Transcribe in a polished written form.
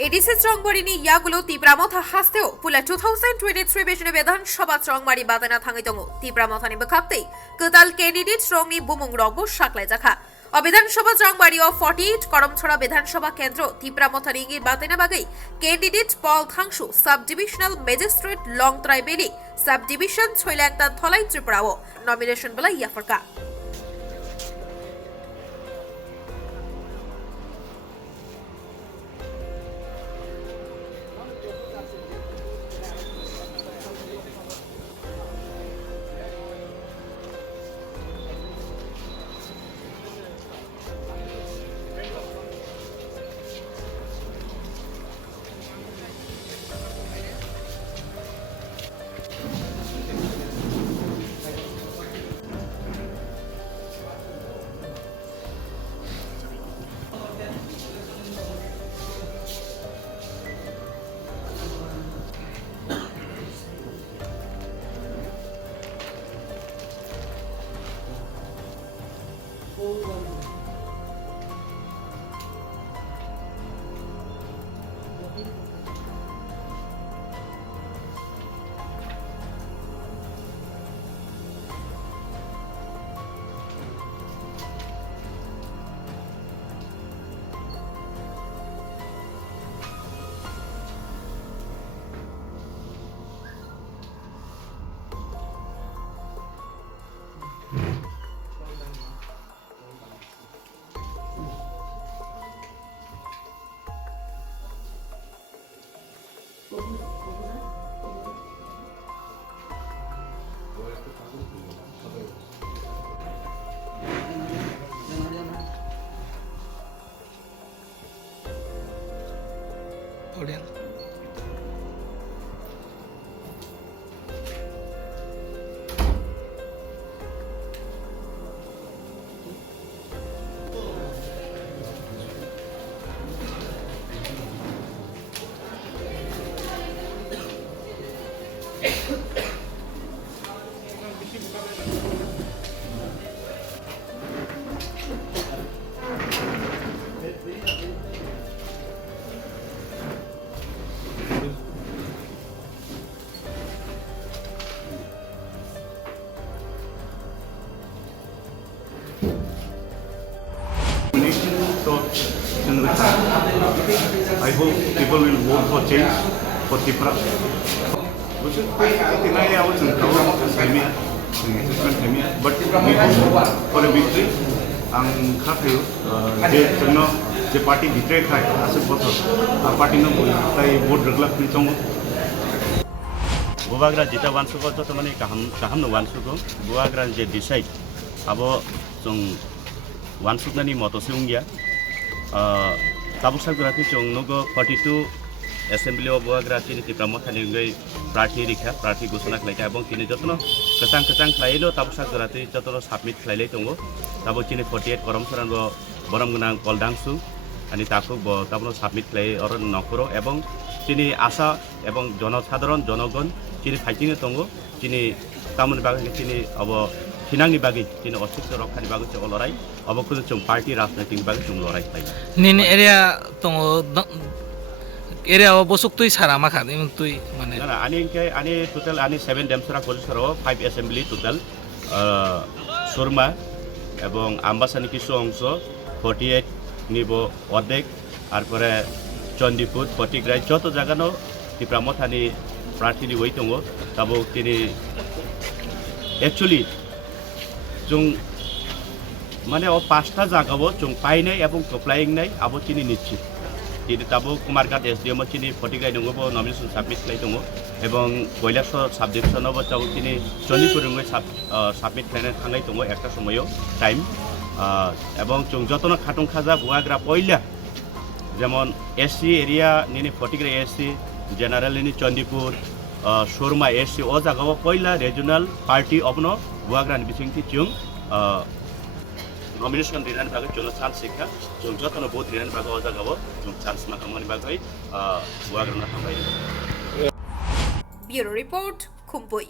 ADC चौंगबारीनि यागुलो Tipra मथा हास्तेओ पुला 2023 बेजने विधानसभा चौंगबारी बादाना थांगै दङ तिप्रा मथानि बखाप्तै गोदाल कैंडिडेट रंनि बुमुं रगबो साकलाय जाखा विधानसभा चौंगबारी 48 करमछड़ा विधानसभा केंद्र तिप्रा मथानि इंगित बातायना बागै कैंडिडेट पल धांशु sub divisional magistrate lung ट्राइबेली sub division छयलांगता थलाई त्रिपुराओ नॉमिनेशन बला याफरका I hope people will vote for change for Tipra. But we hope for a victory. Ang khatheu je jeno je party betray khai achuk bothor party no tai vote reglak ni chong buagra jita wansuko to mane kaham no wansuko buagra je decide abo chong wansuknani moto seungya tabuk sagrati chong nogo 42 assembly of buagra chini Tipra Motha ni प्रार्थी रिखा प्रार्थी घोषणा खालायखा এবং তিনি যতন কচাং খালাইলো তাবসা গরাতে যতন submit খালাইলাই দङ তাবो चिनि 48 करमछरान बरम गोनां पल दांसु अनि ताको ताबनो साबमिट खालाय अर नखरो এবং चिनि आशा এবং जनसाधारण जनगण चिनि फाइटिङ दङ चिनि तामन बागै चिनि अब थिनांनि बागै चिनि अस्तित्व रक्षानि बागै जों लराय अब कुन जों पार्टी राजनीतिनि बागै जों लराय खालाय निन एरिया दङ एरिया बसुक तुई सारा मा खादे तुई माने ani total ani 7 demsara police 5 assembly total surma এবং আমবাসানি কিছু অংশ 48 নিব অর্ধেক তারপরে চন্ডিপুর ফটিগ্রাই যত জায়গানো Tipra Mothani প্রার্থী ওই দङ তাবো তিনি एक्चुअली जों माने ओ पाँचटा जागाबो जों पाइनाय এবং कप्लायनाय आबो चिनि निश्चित তিনি তাবো কুমারঘাট এসডিএম চিনি ফটিগাই দङबो নমিনেশন সাবমিট খালাই दङ এবং কৈলাসর সাব ডিভিশনবো তাবো চিনি চন্ডিপুরঙ্গै সাবমিট খালাই थांनाय दङ একটা সময়ও টাইম এবং जों যতন খাটং খাজা বুয়াগ্রা পয়লা যেমন এসসি এরিয়া নিনি ফটিগ্রাই এসসি জেনারেল নিনি চন্ডিপুর शोरमा एससी ओ जागाव पहिला रिजनल पार्टी अपनो बुआग्रानि बिथिंथि जों नॉमिनेशन दिनानि बागै जों चान्स सिखा जों जतन बहुत दिनानि बागै ओ जागाव जों चान्स माखामनि बागै बुआग्राना थांबाय ब्यूरो रिपोर्ट खुम्पुई।